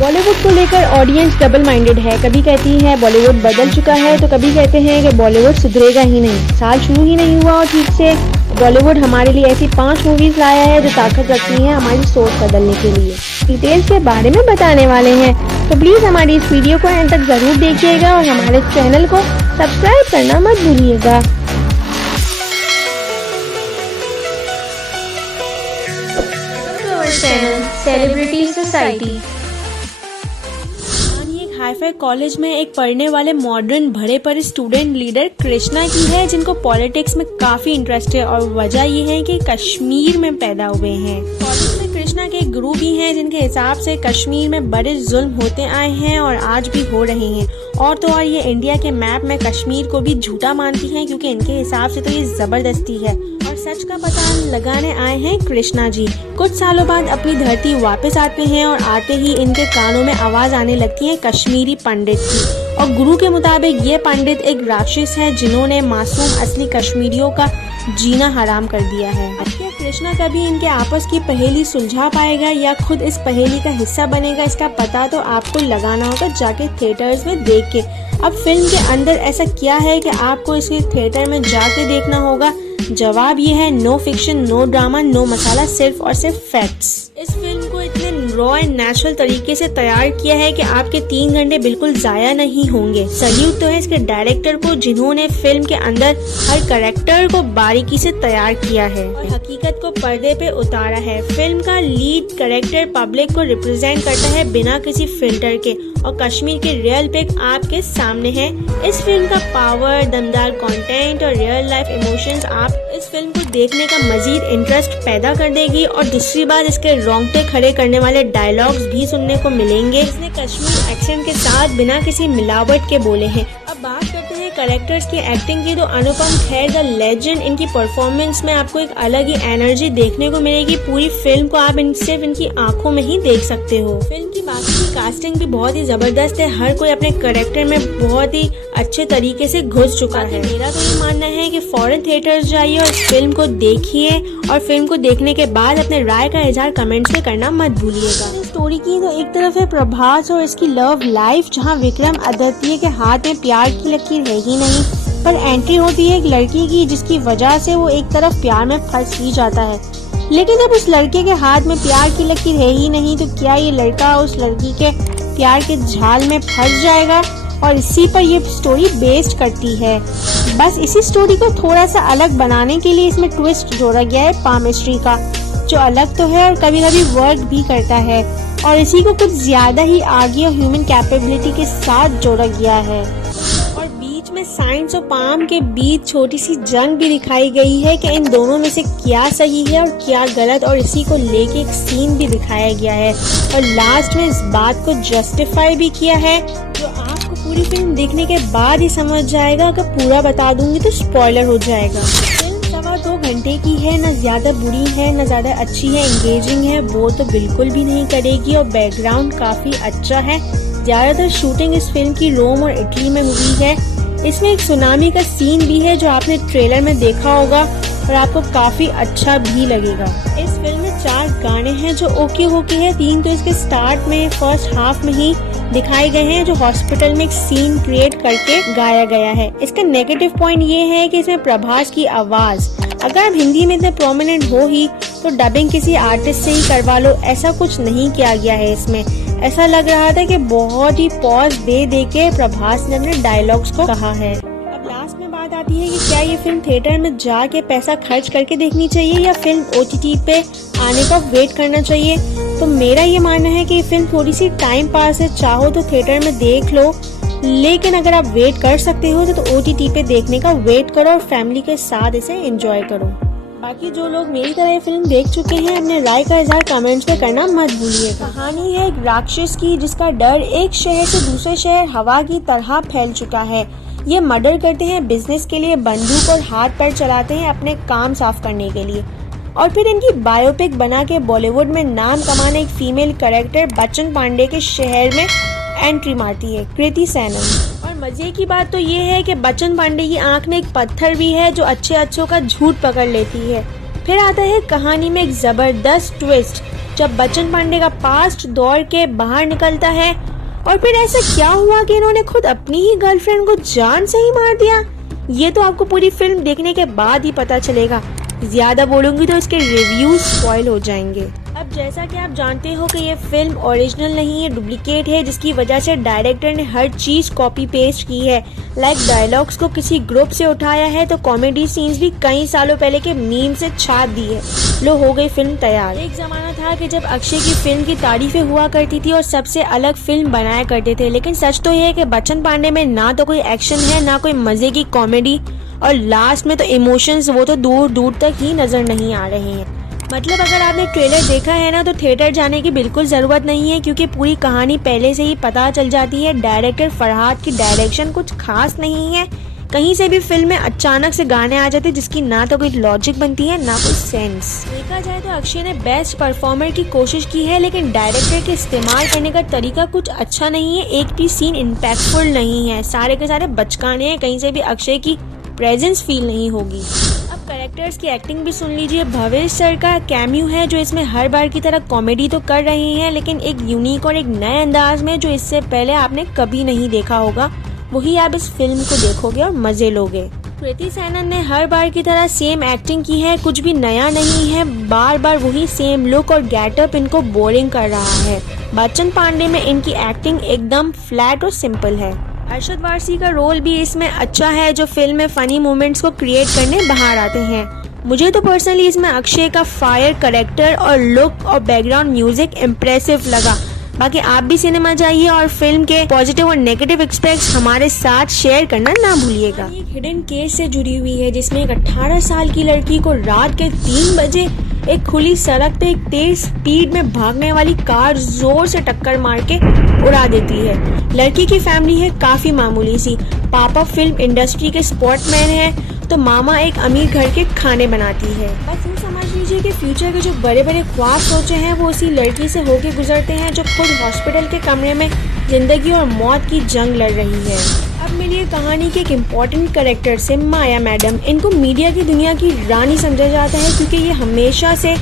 बॉलीवुड को लेकर audience double minded है। कभी कहती है बॉलीवुड बदल चुका है तो कभी कहते हैं कि बॉलीवुड सुधरेगा ही नहीं। साल शुरू ही नहीं हुआ और ठीक से बॉलीवुड हमारे लिए ऐसी 5 मूवीज लाया है जो ताकत रखती हैं हमारी सोच बदलने के लिए। डिटेल्स के बारे में बताने वाले हैं, तो प्लीज हमारी इस वीडियो को एंड तक जरूर देखिएगा और हमारे चैनल को सब्सक्राइब करना मत भूलिएगा। Channel celebrity society. Hi fi college में एक पढ़ने वाले मॉडर्न भरे पर स्टूडेंट लीडर कृष्णा की है, जिनको पॉलिटिक्स में काफी इंटरेस्ट है और वजह ये है कि कश्मीर में पैदा हुए हैं। कॉलेज में कृष्णा के एक गुरु भी हैं जिनके हिसाब से कश्मीर में बड़े जुल्म होते आए हैं और आज भी हो रहे हैं। और तो और ये इंडिया के मैप में कश्मीर को भी झूठा मानती हैं, क्योंकि इनके हिसाब से तो ये जबरदस्ती है। और सच का पता लगाने आए हैं कृष्णा जी। कुछ सालों बाद अपनी धरती वापस आते हैं और आते ही इनके कानों में आवाज आने लगती है कश्मीरी पंडित की। और गुरु के मुताबिक ये पंडित एक राक्षस है जिन्होंने मासूम असली कश्मीरियों का जीना हराम कर दिया है। क्या कृष्णा कभी इनके आपस की पहेली सुलझा पाएगा या खुद इस पहेली का हिस्सा बनेगा, इसका पता तो आपको लगाना होगा जाके थिएटर्स में देख के। अब फिल्म के अंदर ऐसा क्या है कि आपको इसे थिएटर में जाके देखना होगा? जवाब ये है no fiction, no drama, no masala, सिर्फ और सिर्फ फैक्ट्स। इस फिल्म को इतने रॉ एंड नेचुरल तरीके से तैयार किया है कि आपके 3 घंटे बिल्कुल जाया नहीं होंगे। सल्यूट तो है इसके डायरेक्टर को जिन्होंने फिल्म के अंदर हर कैरेक्टर को बारीकी से तैयार किया है और हकीकत को पर्दे पे उतारा है। फिल्म का लीड कैरेक्टर पब्लिक को रिप्रेजेंट करता है बिना किसी फिल्टर के, और कश्मीर के रियल पिक आपके सामने है। इस फिल्म का पावर, दमदार कंटेंट और रियल लाइफ इमोशंस आप इस फिल्म को देखने का मजीद इंटरेस्ट पैदा कर देगी। और दूसरी बात, इसके रोंगटे खड़े करने वाले डायलॉग्स भी सुनने को मिलेंगे। इसने कश्मीर एक्सेंट के साथ बिना किसी मिलावट के बोले हैं। अब बात करते हैं कैरेक्टर्स की एक्टिंग की, तो अनुपम खेर द लेजेंड, इनकी परफॉर्मेंस में आपको एक अलग ही एनर्जी देखने को मिलेगी। पूरी फिल्म को आप सिर्फ इनकी आंखों में ही देख सकते हो। फिल्म की बाकी की कास्टिंग भी बहुत ही जबरदस्त है। हर कोई अपने कैरेक्टर में बहुत ही अच्छे तरीके से घुस चुका है। मेरा तो ये मानना है कि फॉरेन थिएटर्स जाइए और इस फिल्म को देखिए और फिल्म को देखने के बाद अपने राय का इजहार कमेंट्स में करना मत भूलिएगा। स्टोरी की तो एक तरफ है प्रभास और इसकी लव लाइफ, जहां विक्रम आदित्य के हाथ में प्यार की लकीर है ही नहीं, पर एंट्री होती है एक लड़की की जिसकी वजह से वो एक तरफ प्यार में फंस ही जाता है। लेकिन जब उस लड़के के हाथ में प्यार की लकीर है ही नहीं, तो क्या ये लड़का उस लड़की के प्यार के जाल में फंस जाएगा? और इसी पर ये स्टोरी बेस्ड करती है। बस इसी स्टोरी को थोड़ा सा अलग बनाने के लिए इसमें ट्विस्ट जोड़ा गया है पामिस्ट्री का, जो अलग तो है और कभी कभी वर्क भी करता है, और इसी को कुछ ज्यादा ही आगे और ह्यूमन कैपेबिलिटी के साथ जोड़ा गया है। और बीच में साइंस और पाम के बीच छोटी सी जंग भी दिखाई गई है कि इन दोनों में से क्या सही है और क्या गलत, और इसी को लेके एक सीन भी दिखाया गया है। और लास्ट में इस बात को जस्टिफाई भी किया है, जो आपको पूरी फिल्म देखने के बाद ही समझ जाएगा। अगर पूरा बता दूंगी तो स्पॉइलर हो जाएगा। फिल्म 2.25 घंटे की है, न ज्यादा बुरी है न ज्यादा अच्छी है। एंगेजिंग है वो तो बिल्कुल भी नहीं करेगी, और बैकग्राउंड काफी अच्छा है। ज्यादातर शूटिंग इस फिल्म की रोम और इटली में हुई है। इसमें एक सुनामी का सीन भी है जो आपने ट्रेलर में देखा होगा और आपको काफी अच्छा भी लगेगा। इस फिल्म में 4 गाने हैं जो ओके है। 3 तो इसके स्टार्ट में फर्स्ट हाफ में ही दिखाए गए हैं, जो हॉस्पिटल में एक सीन क्रिएट करके गाया गया है। इसका नेगेटिव पॉइंट ये है कि इसमें प्रभास की आवाज, अगर आप हिंदी में इतने प्रोमिनेंट हो ही तो डबिंग किसी आर्टिस्ट से ही करवा लो। ऐसा कुछ नहीं किया गया है इसमें। ऐसा लग रहा था कि बहुत ही पॉज दे के प्रभास ने अपने डायलॉग्स को कहा है। अब लास्ट में बात आती है कि क्या ये फिल्म थिएटर में जाके पैसा खर्च करके देखनी चाहिए या फिल्म OTT पे आने का वेट करना चाहिए। तो मेरा ये मानना है कि ये फिल्म थोड़ी सी टाइम पास है, चाहो तो थिएटर में देख लो, लेकिन अगर आप वेट कर सकते हो तो OTT पे देखने का वेट करो और फैमिली के साथ इसे एंजॉय करो। बाकी जो लोग मेरी तरह ये फिल्म देख चुके हैं, अपने राय का इजहार कमेंट्स में करना मत भूलिएगा। कहानी है एक राक्षस की जिसका डर एक शहर से दूसरे शहर हवा की तरह फैल चुका है। ये मर्डर करते हैं बिजनेस के लिए, बंदूक और हाथ पैर चलाते हैं अपने काम साफ करने के लिए, और फिर इनकी बायोपिक बना के बॉलीवुड में नाम कमाने एक फीमेल कैरेक्टर बच्चन पांडे के शहर में एंट्री मारती है कृति सैनन। और मजे की बात तो ये है कि बच्चन पांडे की आंख में एक पत्थर भी है जो अच्छे अच्छों का झूठ पकड़ लेती है। फिर आता है कहानी में एक जबरदस्त ट्विस्ट, जब बच्चन पांडे का पास्ट दौड़ के बाहर निकलता है और फिर ऐसा क्या हुआ कि इन्होंने खुद अपनी ही गर्लफ्रेंड को जान से ही मार दिया, ये तो आपको पूरी फिल्म देखने के बाद ही पता चलेगा। ज्यादा बोलूंगी तो इसके रिव्यूज स्पॉइल हो जाएंगे। अब जैसा कि आप जानते हो कि ये फिल्म ओरिजिनल नहीं है, डुप्लीकेट है, जिसकी वजह से डायरेक्टर ने हर चीज कॉपी पेस्ट की है। लाइक डायलॉग्स को किसी ग्रुप से उठाया है तो कॉमेडी सीन्स भी कई सालों पहले के मीम से छाप दी है। लो हो गई फिल्म तैयार। एक जमाना था कि जब अक्षय की फिल्म की तारीफें हुआ करती थी और सबसे अलग फिल्म बनाया करते थे, लेकिन सच तो ये है कि बच्चन पांडे में ना तो कोई एक्शन है ना कोई मजे की कॉमेडी, और लास्ट में तो इमोशंस वो तो दूर दूर तक ही नजर नहीं आ रहे हैं। मतलब अगर आपने ट्रेलर देखा है ना तो थिएटर जाने की बिल्कुल जरूरत नहीं है, क्योंकि पूरी कहानी पहले से ही पता चल जाती है। डायरेक्टर फरहाद की डायरेक्शन कुछ खास नहीं है, कहीं से भी फिल्म में अचानक से गाने आ जाते जिसकी ना तो कोई लॉजिक बनती है ना कोई सेंस। देखा जाए तो अक्षय ने बेस्ट परफॉर्मर की कोशिश की है, लेकिन डायरेक्टर के इस्तेमाल करने का तरीका कुछ अच्छा नहीं है। एक भी सीन इम्पैक्टफुल नहीं है, सारे के सारे बचकाने हैं, कहीं से भी अक्षय की प्रेजेंस फील नहीं होगी। अब कैरेक्टर्स की एक्टिंग भी सुन लीजिए। भवेश सर का कैमियो है जो इसमें हर बार की तरह कॉमेडी तो कर रहे हैं, लेकिन एक यूनिक और एक नए अंदाज में जो इससे पहले आपने कभी नहीं देखा होगा, वही आप इस फिल्म को देखोगे और मजे लोगे। कृति सैनन ने हर बार की तरह सेम एक्टिंग की है, कुछ भी नया नहीं है, बार बार वही सेम लुक और गेटअप इनको बोरिंग कर रहा है। बच्चन पांडे में इनकी एक्टिंग एकदम फ्लैट और सिंपल है। अरशद वारसी का रोल भी इसमें अच्छा है, जो फिल्म में फनी मोमेंट्स को क्रिएट करने बाहर आते हैं। मुझे तो पर्सनली इसमें अक्षय का फायर कैरेक्टर और लुक और बैकग्राउंड म्यूजिक इम्प्रेसिव लगा। बाकी आप भी सिनेमा जाइए और फिल्म के पॉजिटिव और नेगेटिव एस्पेक्ट्स हमारे साथ शेयर करना ना भूलिएगा। एक हिडन केस से जुड़ी हुई है जिसमें एक 18 साल की लड़की को रात के 3 बजे एक खुली सड़क पे एक तेज स्पीड में भागने वाली कार जोर से टक्कर मार के उड़ा देती है। लड़की की फैमिली है काफी मामूली सी। पापा फिल्म इंडस्ट्री के स्पोर्ट्समैन है तो मामा एक अमीर घर के खाने बनाती है। बस ये समझ लीजिए कि फ्यूचर के जो बड़े बड़े ख्वाब सोचे हैं वो उसी लड़की से होके गुजरते हैं जो खुद हॉस्पिटल के कमरे में जिंदगी और मौत की जंग लड़ रही है। अब मिलिए कहानी के एक इम्पोर्टेंट कैरेक्टर से, माया मैडम। इनको मीडिया की दुनिया की रानी समझा जाता है क्योंकि ये हमेशा से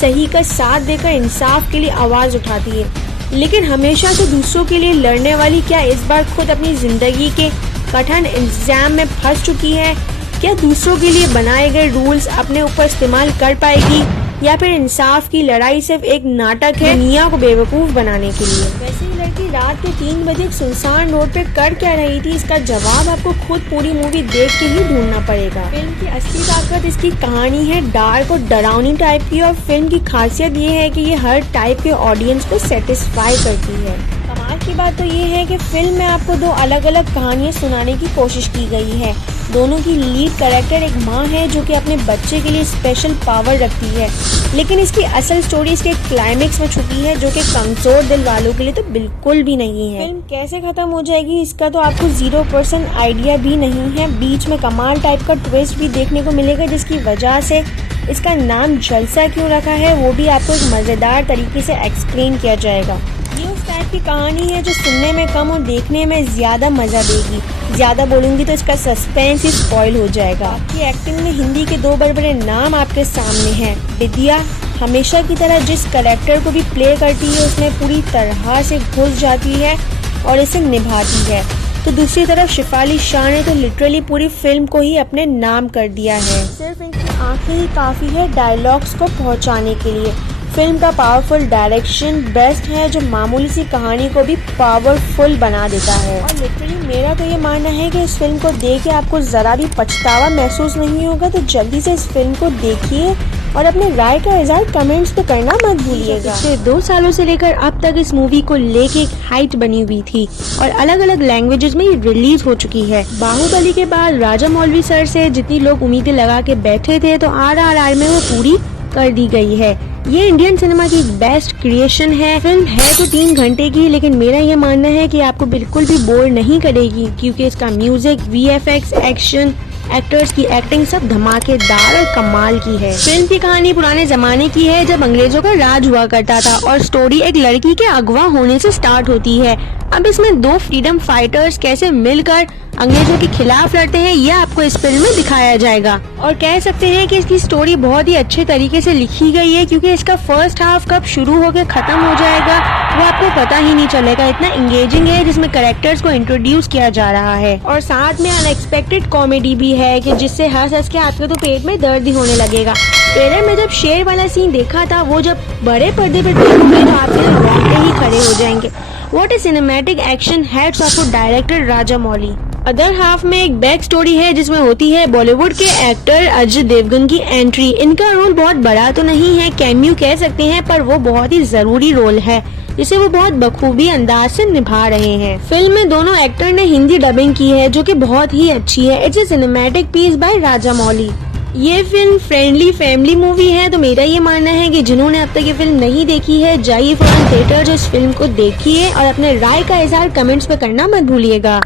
सही का साथ देकर इंसाफ के लिए आवाज उठाती है, लेकिन हमेशा से दूसरों के लिए लड़ने वाली क्या इस बार खुद अपनी जिंदगी के कठिन एग्जाम में फंस चुकी है? क्या दूसरों के लिए बनाए गए रूल्स अपने ऊपर इस्तेमाल कर पाएगी, या फिर इंसाफ की लड़ाई सिर्फ एक नाटक है दुनिया को बेवकूफ बनाने के लिए? वैसे ही लड़की रात के 3 बजे सुनसान रोड पे कर क्या रही थी, इसका जवाब आपको खुद पूरी मूवी देख के ही ढूंढना पड़ेगा। फिल्म की असली ताकत इसकी कहानी है, डार्क और डरावनी टाइप की, और फिल्म की खासियत ये है कि ये हर टाइप के ऑडियंस को सेटिस्फाई करती है। कमाल की बात तो ये है कि फिल्म में आपको 2 अलग अलग कहानियां सुनाने की कोशिश की गई है। दोनों की लीड कैरेक्टर एक माँ है जो कि अपने बच्चे के लिए स्पेशल पावर रखती है, लेकिन इसकी असल स्टोरी इसके क्लाइमेक्स में छुपी है जो कि कमजोर दिल वालों के लिए तो बिल्कुल भी नहीं है। फिल्म कैसे खत्म हो जाएगी इसका तो आपको 0% आइडिया भी नहीं है। बीच में कमाल टाइप का ट्विस्ट भी देखने को मिलेगा, जिसकी वजह से इसका नाम जलसा क्यों रखा है वो भी आपको एक मजेदार तरीके से एक्सप्लेन किया जाएगा। ये उस टाइप की कहानी है जो सुनने में कम और देखने में ज्यादा मजा देगी। ज्यादा बोलूंगी तो इसका सस्पेंस ही स्पॉइल हो जाएगा। आपकी एक्टिंग में हिंदी के 2 बड़े नाम आपके सामने हैं। विद्या हमेशा की तरह जिस कैरेक्टर को भी प्ले करती है उसमें पूरी तरह से घुस जाती है और इसे निभाती है, तो दूसरी तरफ शिफाली शाह ने तो लिटरली पूरी फिल्म को ही अपने नाम कर दिया है। सिर्फ इनकी आंखें ही काफी है डायलॉग्स को पहुंचाने के लिए। फिल्म का पावरफुल डायरेक्शन बेस्ट है जो मामूली सी कहानी को भी पावरफुल बना देता है। और लिटरली मेरा तो ये मानना है कि इस फिल्म को देख के आपको जरा भी पछतावा महसूस नहीं होगा, तो जल्दी से इस फिल्म को देखिए और अपने राय का इज़हार कमेंट्स पे करना मत भूलिएगा। पिछले 2 सालों से लेकर अब तक इस मूवी को लेके एक हाइट बनी हुई थी और अलग अलग लैंग्वेजेस में रिलीज हो चुकी है। बाहुबली के बाद राजा मौलवी सर से जितनी लोग उम्मीदें लगा के बैठे थे तो RRR में वो पूरी कर दी गई है। ये इंडियन सिनेमा की बेस्ट क्रिएशन है। फिल्म है तो 3 घंटे की, लेकिन मेरा ये मानना है कि आपको बिल्कुल भी बोर नहीं करेगी, क्योंकि इसका म्यूजिक, VFX, एक्शन, एक्टर्स की एक्टिंग सब धमाकेदार और कमाल की है। फिल्म की कहानी पुराने जमाने की है जब अंग्रेजों का राज हुआ करता था और स्टोरी एक लड़की के अगवा होने से स्टार्ट होती है। अब इसमें 2 फ्रीडम फाइटर्स कैसे मिलकर अंग्रेजों के खिलाफ लड़ते हैं, यह आपको इस फिल्म में दिखाया जाएगा। और कह सकते हैं कि इसकी स्टोरी बहुत ही अच्छे तरीके से लिखी गई है, क्योंकि इसका फर्स्ट हाफ कब शुरू होकर खत्म हो जाएगा वो आपको पता ही नहीं चलेगा। इतना इंगेजिंग है, जिसमें कैरेक्टर्स को इंट्रोड्यूस किया जा रहा है और साथ में अनएक्सपेक्टेड कॉमेडी भी है कि जिससे हंस के आपके तो पेट में दर्द ही होने लगेगा। ट्रेलर में जब शेर वाला सीन देखा था, वो जब बड़े पर्दे पर देखोगे तो आपके रोंगटे ही खड़े हो जाएंगे। What a cinematic action, hats off to director Rajamouli. Other half में एक बैक स्टोरी है जिसमें होती है बॉलीवुड के एक्टर अजय देवगन की एंट्री। इनका रोल बहुत बड़ा तो नहीं है, कैमियो कह सकते हैं, पर वो बहुत ही जरूरी रोल है जिसे वो बहुत बखूबी अंदाज से निभा रहे हैं। फिल्म में दोनों एक्टर ने हिंदी डबिंग की है जो कि बहुत ही अच्छी है। It's a cinematic piece by Rajamouli. ये फिल्म फ्रेंडली फैमिली मूवी है, तो मेरा ये मानना है कि जिन्होंने अब तक ये फिल्म नहीं देखी है, जाइए फौरन थिएटर इस फिल्म को देखिए और अपने राय का इजहार कमेंट्स पे करना मत भूलिएगा।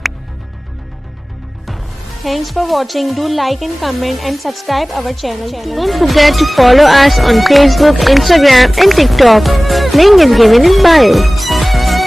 Thanks for watching. Do like and comment and subscribe our channel. Don't forget to follow us on Facebook, Instagram and TikTok. Link is given in bio.